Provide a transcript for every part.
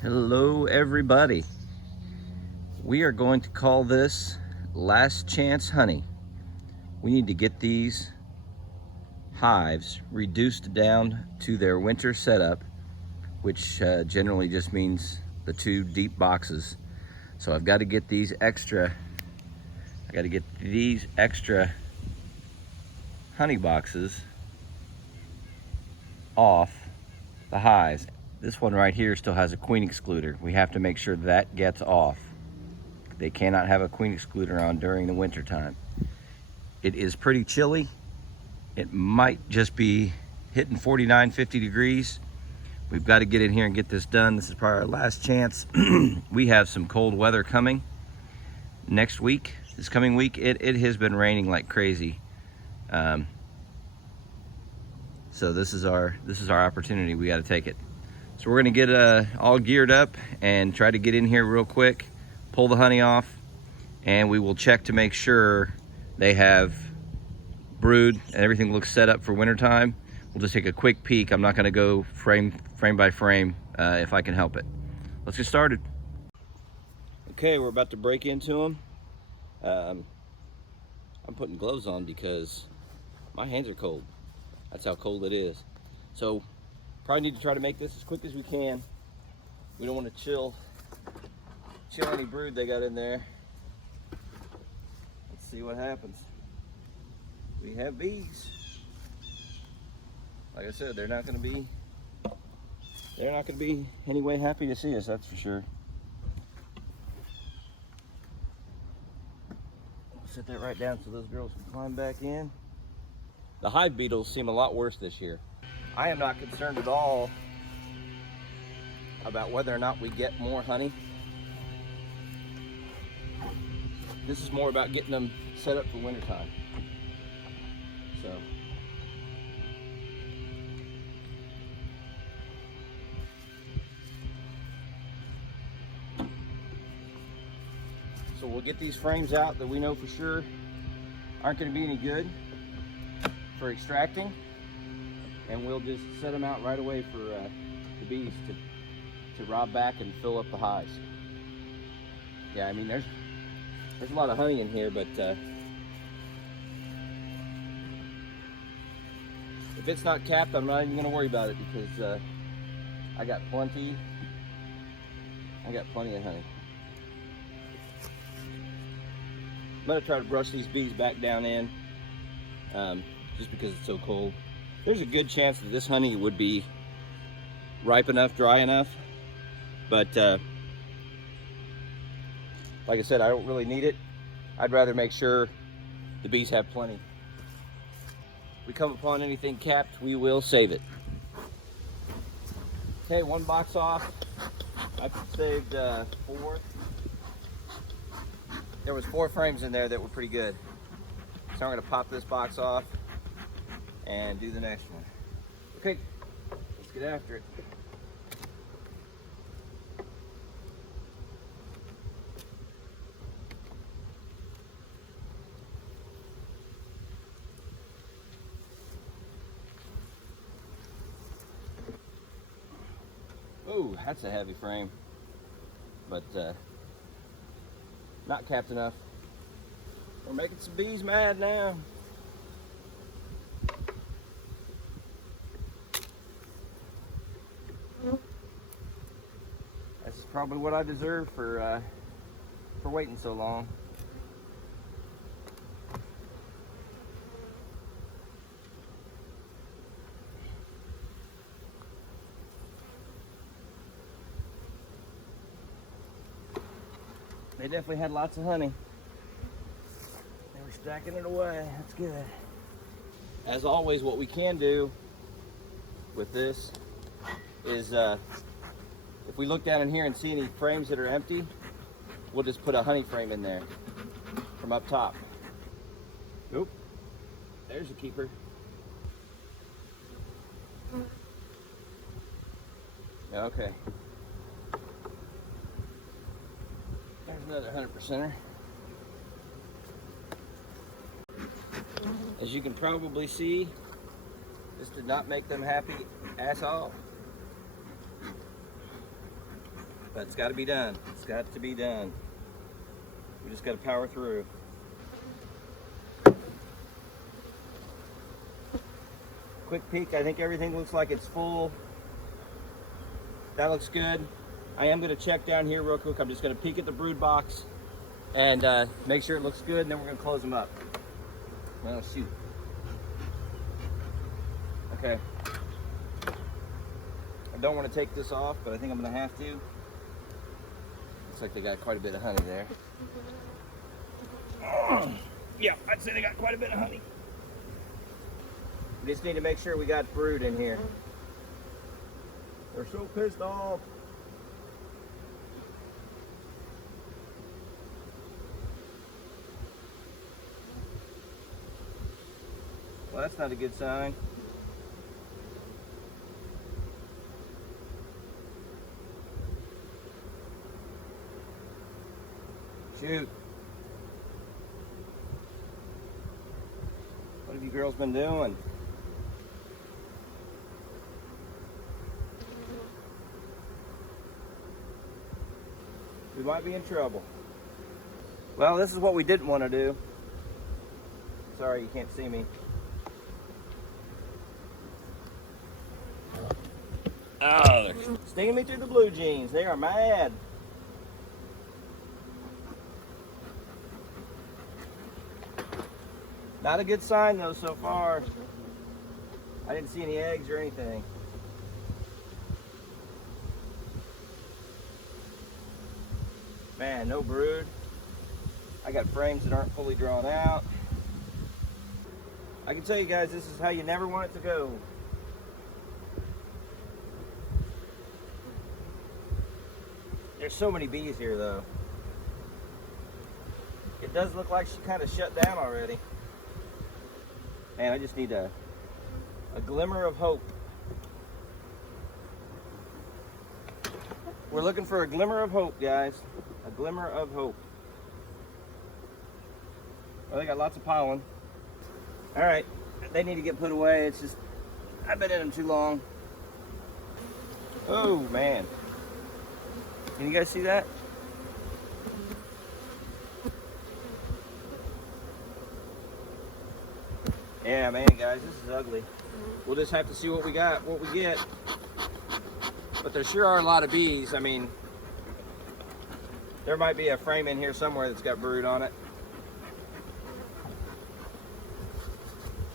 Hello everybody. We are going to call this last chance honey. We need to get these hives reduced down to their winter setup, which generally just means the 2 deep boxes. So I've got to get these extra honey boxes off the hives. This one right here still has a queen excluder. We have to make sure that gets off. They cannot have a queen excluder on during the winter time. It is pretty chilly. It might just be hitting 49, 50 degrees. We've got to get in here and get this done. This is probably our last chance. We have some cold weather coming next week. This coming week, it has been raining like crazy. So this is our opportunity. We got to take it. So we're gonna get all geared up and try to get in here real quick, pull the honey off, and we will check to make sure they have brood and everything looks set up for wintertime. We'll just take a quick peek. I'm not gonna go frame by frame if I can help it. Let's get started. Okay, we're about to break into them. I'm putting gloves on because my hands are cold. That's how cold it is. So probably need to try to make this as quick as we can. We don't want to chill any brood they got in there. Let's see what happens. We have bees. Like I said, they're not going to be any way happy to see us, that's for sure. Set that right down so those girls can climb back in. The hive beetles seem a lot worse this year. I am not concerned at all about whether or not we get more honey. This is more about getting them set up for wintertime. So we'll get these frames out that we know for sure aren't going to be any good for extracting, and we'll just set them out right away for the bees to rob back and fill up the hives. Yeah, I mean there's a lot of honey in here, but if it's not capped, I'm not even going to worry about it because I got plenty of honey. I'm going to try to brush these bees back down in just because it's so cold. There's a good chance that this honey would be ripe enough, dry enough, but like I said, I don't really need it. I'd rather make sure the bees have plenty. If we come upon anything capped, we will save it. Okay, 1 box off. I've saved 4. There was 4 frames in there that were pretty good. So I'm gonna pop this box off and do the next one. Okay, let's get after it. Oh, that's a heavy frame, but not capped enough. We're making some bees mad now. This is probably what I deserve for waiting so long. They definitely had lots of honey. They were stacking it away. That's good. As always, what we can do with this is if we look down in here and see any frames that are empty, we'll just put a honey frame in there from up top. Oop, there's a keeper. Okay. There's another 100%er. As you can probably see, this did not make them happy at all. but it's got to be done. It's got to be done. We just got to power through. Quick peek, I think everything looks like it's full. That looks good. I am going to check down here real quick. I'm just going to peek at the brood box and make sure it looks good, and then we're going to close them up. Oh, shoot. Okay. I don't want to take this off, but I think I'm going to have to. Looks like they got quite a bit of honey there. Yeah, I'd say they got quite a bit of honey. We just need to make sure we got brood in here. They're so pissed off. Well, that's not a good sign. Shoot. What have you girls been doing? We might be in trouble. Well, this is what we didn't want to do. Sorry, you can't see me. Oh, they're stinging me through the blue jeans. They are mad. Not a good sign though so far. I didn't see any eggs or anything. Man, no brood. I got frames that aren't fully drawn out. I can tell you guys, this is how you never want it to go. There's so many bees here though. It does look like she kind of shut down already. Man, I just need a glimmer of hope. We're looking for a glimmer of hope, guys. A glimmer of hope. Well, they got lots of pollen. All right, they need to get put away. It's just, I've been in them too long. Oh, man. Can you guys see that? Yeah, man, guys, this is ugly. We'll just have to see what we got, what we get. But there sure are a lot of bees. I mean, there might be a frame in here somewhere that's got brood on it.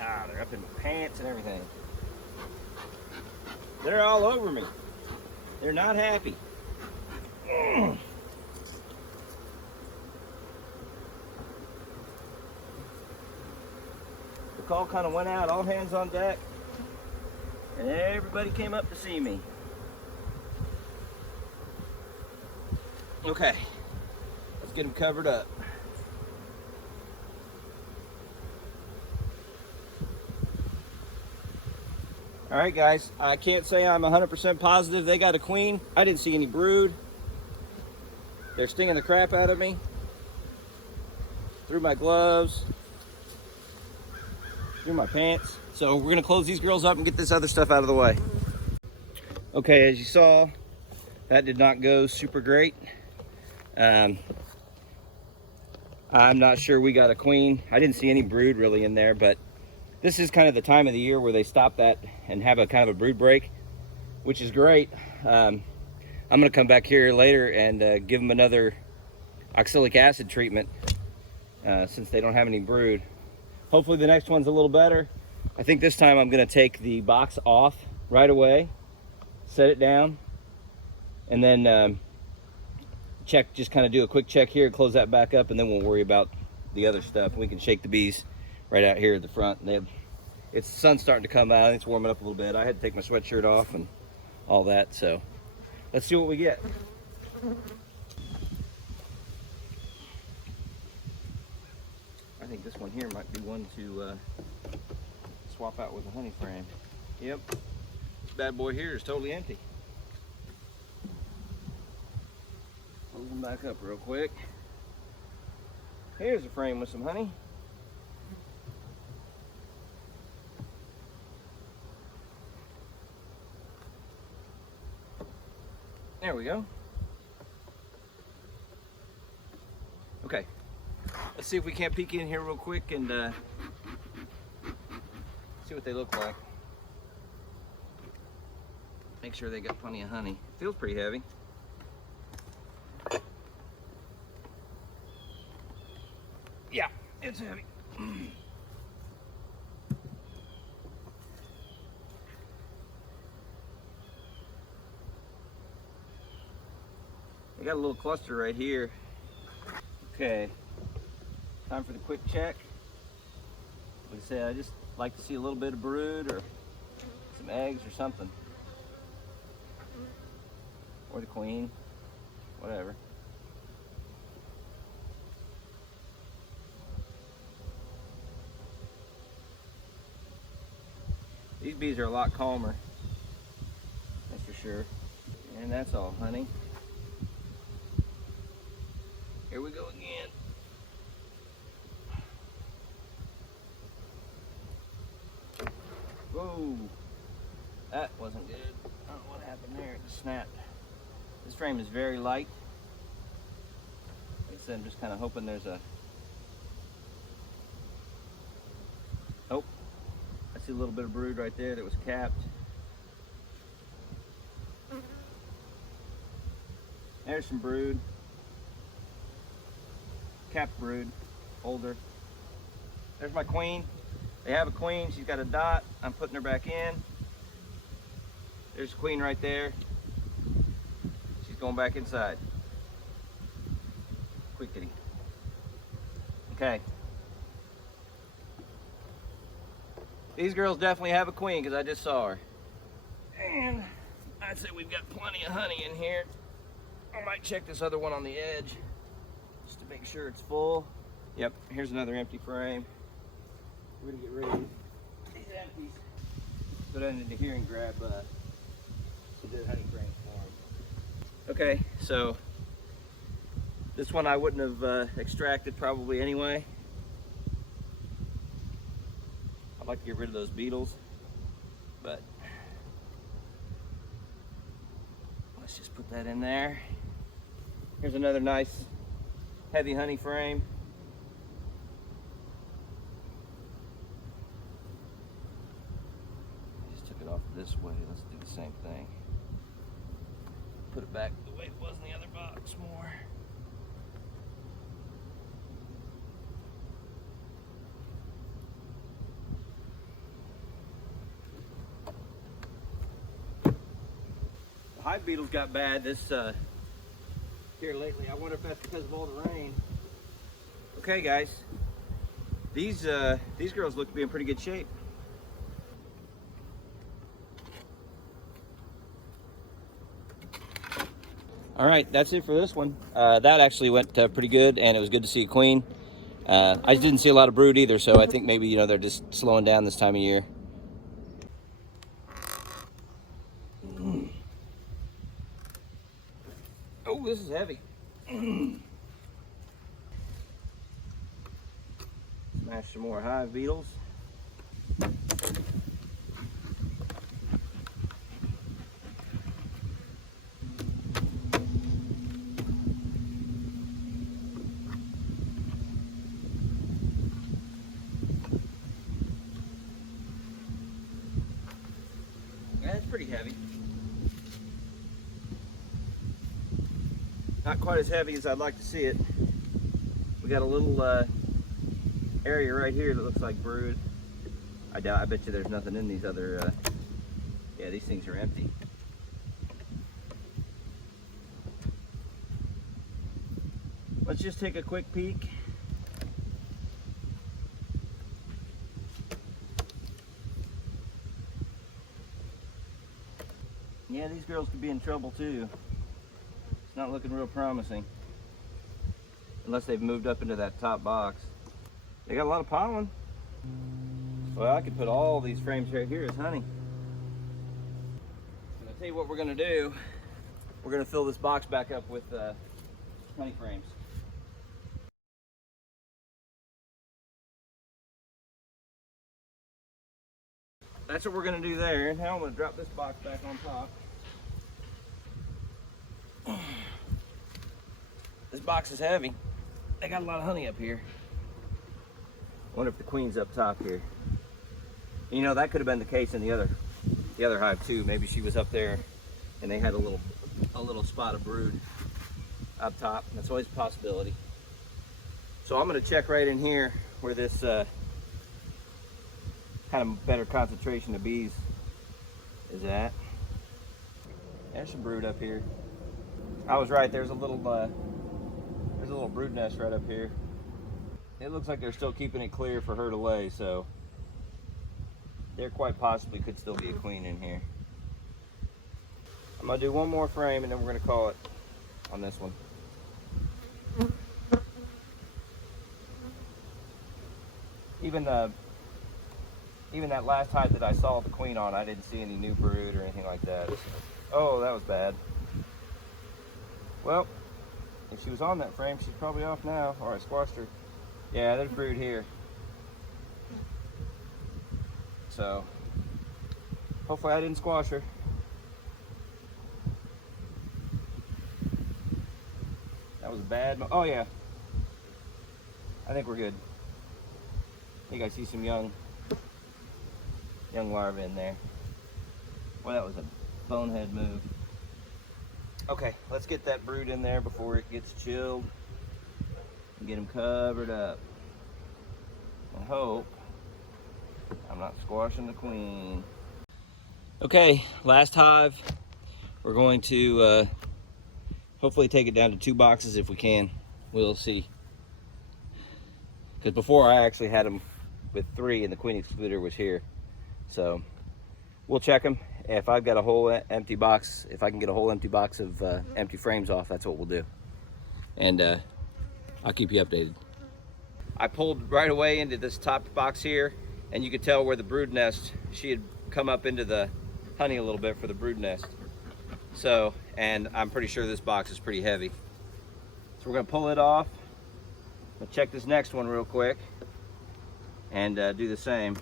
Ah, they're up in my pants and everything. They're all over me. They're not happy. The call kind of went out, all hands on deck, and everybody came up to see me. Okay, let's get them covered up. All right, guys, I can't say I'm 100% positive they got a queen. I didn't see any brood. They're stinging the crap out of me. Through my gloves. Through my pants. So we're gonna close these girls up and get this other stuff out of the way. Okay, as you saw, that did not go super great. I'm not sure we got a queen. I didn't see any brood really in there, but this is kind of the time of the year where they stop that and have a kind of a brood break, which is great. I'm gonna come back here later and give them another oxalic acid treatment since they don't have any brood. Hopefully the next one's a little better. I think this time I'm gonna take the box off right away, set it down, and then check, just kind of do a quick check here, close that back up, and then we'll worry about the other stuff. We can shake the bees right out here at the front. It's the sun's starting to come out. It's warming up a little bit. I had to take my sweatshirt off and all that, so let's see what we get. I think this one here might be one to swap out with a honey frame. Yep, this bad boy here is totally empty. Close them back up real quick. Here's a frame with some honey. There we go. Okay, let's see if we can't peek in here real quick and see what they look like. Make sure they got plenty of honey. Feels pretty heavy. Yeah, it's heavy. I got a little cluster right here. Okay, time for the quick check. Like I said, I just like to see a little bit of brood or some eggs or something. Or the queen, whatever. These bees are a lot calmer, that's for sure. And that's all honey. Here we go again. Whoa, that wasn't good. I don't know what happened there, it just snapped. This frame is very light. Like I said, I'm just kind of hoping there's a... Oh, I see a little bit of brood right there that was capped. There's some brood. Capped brood, older. There's my queen. They have a queen, she's got a dot. I'm putting her back in. There's the queen right there. She's going back inside. Quick kitty. Okay. These girls definitely have a queen because I just saw her. And I'd say we've got plenty of honey in here. I might check this other one on the edge just to make sure it's full. Yep, here's another empty frame. We're gonna get rid of these empties. Put that into here and grab some dead honey frames for them. Okay, so this one I wouldn't have extracted probably anyway. I'd like to get rid of those beetles, but let's just put that in there. Here's another nice heavy honey frame. I just took it off this way. Let's do the same thing. Put it back the way it was in the other box more. The hive beetles got bad this here lately. I wonder if that's because of all the rain. Okay, guys, these girls look to be in pretty good shape. All right, that's it for this one. That actually went pretty good, and it was good to see a queen. I didn't see a lot of brood either, so I think maybe they're just slowing down this time of year. Oh, this is heavy. Smash some more hive beetles. Yeah, it's pretty heavy. Not quite as heavy as I'd like to see it. We got a little area right here that looks like brood. I bet you there's nothing in these other, yeah, these things are empty. Let's just take a quick peek. Yeah, these girls could be in trouble too. It's not looking real promising. Unless they've moved up into that top box. They got a lot of pollen. Well, I could put all these frames right here as honey. And I'll tell you what we're gonna do. We're gonna fill this box back up with honey frames. That's what we're gonna do there. Now I'm gonna drop this box back on top. This box is heavy. they got a lot of honey up here. I wonder if the queen's up top here. You know, that could have been the case in the other hive too. Maybe she was up there and they had a little spot of brood up top. That's always a possibility. So I'm going to check right in here where this kind of better concentration of bees is at. There's some brood up here. I was right. There's a little brood nest right up here. It looks like they're still keeping it clear for her to lay, so there quite possibly could still be a queen in here. I'm gonna do one more frame and then we're gonna call it on this one. Even that last hive that I saw the queen on, I didn't see any new brood or anything like that. Oh, that was bad. Well, if she was on that frame, she's probably off now, or I squashed her. Yeah, there's brood here. So, hopefully I didn't squash her. That was bad. Oh yeah. I think we're good. I think I see some young larvae in there. Well, that was a bonehead move. Okay, let's get that brood in there before it gets chilled and get them covered up. And hope I'm not squashing the queen. Okay, last hive. We're going to hopefully take it down to 2 boxes if we can. We'll see. Because before I actually had them with 3 and the queen excluder was here. So we'll check them. If I've got a whole empty box, if I can get a whole empty box of empty frames off, that's what we'll do. And I'll keep you updated. I pulled right away into this top box here, and you could tell where the brood nest, she had come up into the honey a little bit for the brood nest. So, and I'm pretty sure this box is pretty heavy. So we're gonna pull it off. I'll check this next one real quick and do the same.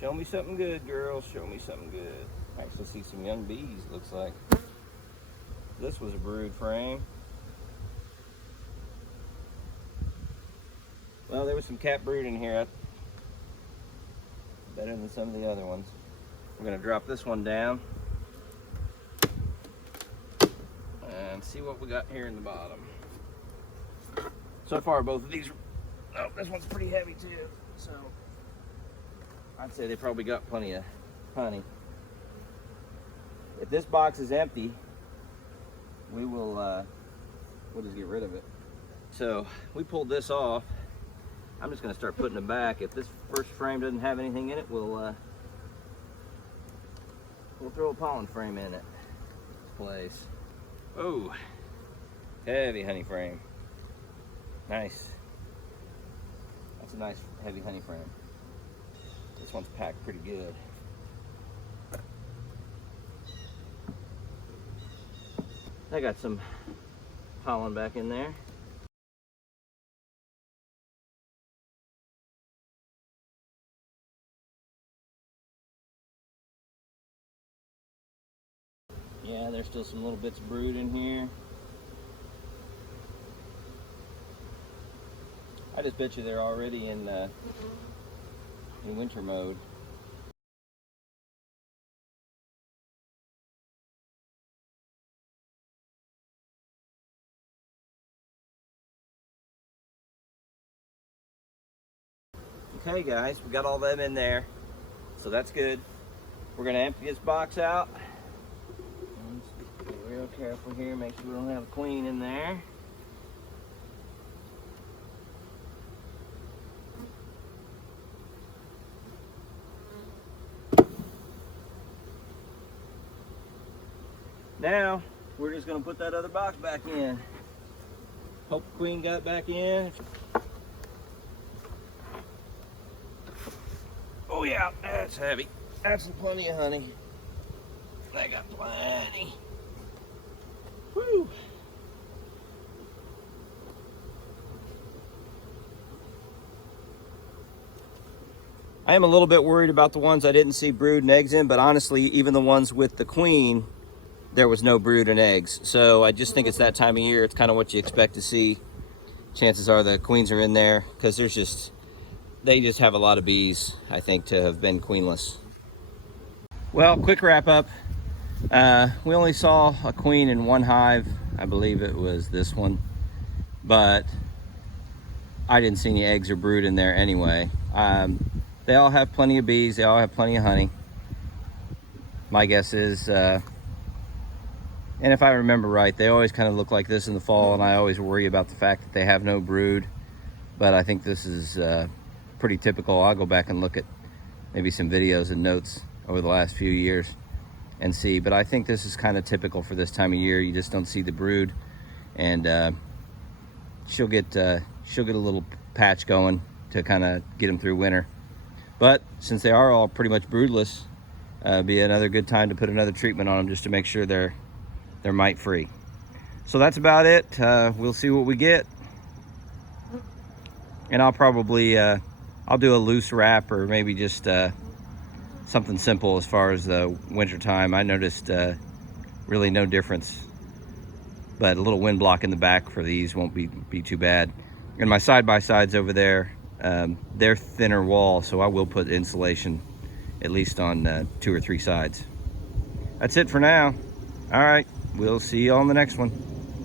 Show me something good, girls. Show me something good. I actually see some young bees, looks like. This was a brood frame. Well, there was some cat brood in here. Better than some of the other ones. We're gonna drop this one down and see what we got here in the bottom. So far, both of these, oh, this one's pretty heavy too, so I'd say they probably got plenty of honey. If this box is empty, we will we'll just get rid of it. So we pulled this off. I'm just gonna start putting it back. If this first frame doesn't have anything in it, we'll throw a pollen frame in it. Place. Oh, heavy honey frame. Nice. That's a nice heavy honey frame. This one's packed pretty good. I got some pollen back in there. Yeah, there's still some little bits of brood in here. I just bet you they're already in winter mode. Okay guys, we got all them in there, so that's good. We're gonna empty this box out. Be real careful here, make sure we don't have a queen in there. Now, we're just gonna put that other box back in. Hope the queen got back in. Oh yeah, that's heavy. That's plenty of honey. They got plenty. Woo! I am a little bit worried about the ones I didn't see brood and eggs in, but honestly, even the ones with the queen, there was no brood and eggs. So I just think it's that time of year. It's kind of what you expect to see. Chances are the queens are in there because they just have a lot of bees, I think, to have been queenless. Well, quick wrap up. We only saw a queen in one hive. I believe it was this one, but I didn't see any eggs or brood in there anyway. They all have plenty of bees. They all have plenty of honey. My guess is, and if I remember right, they always kind of look like this in the fall, and I always worry about the fact that they have no brood, but I think this is pretty typical. I'll go back and look at maybe some videos and notes over the last few years and see, but I think this is kind of typical for this time of year. You just don't see the brood, and she'll get a little patch going to kind of get them through winter. But since they are all pretty much broodless, be another good time to put another treatment on them just to make sure they're mite free. So that's about it. We'll see what we get, and I'll probably I'll do a loose wrap or maybe just something simple as far as the winter time. I noticed really no difference, but a little wind block in the back for these won't be too bad. And my side-by-sides over there, they're thinner wall, so I will put insulation at least on 2 or 3 sides. That's it for now. All right, we'll see you on the next one.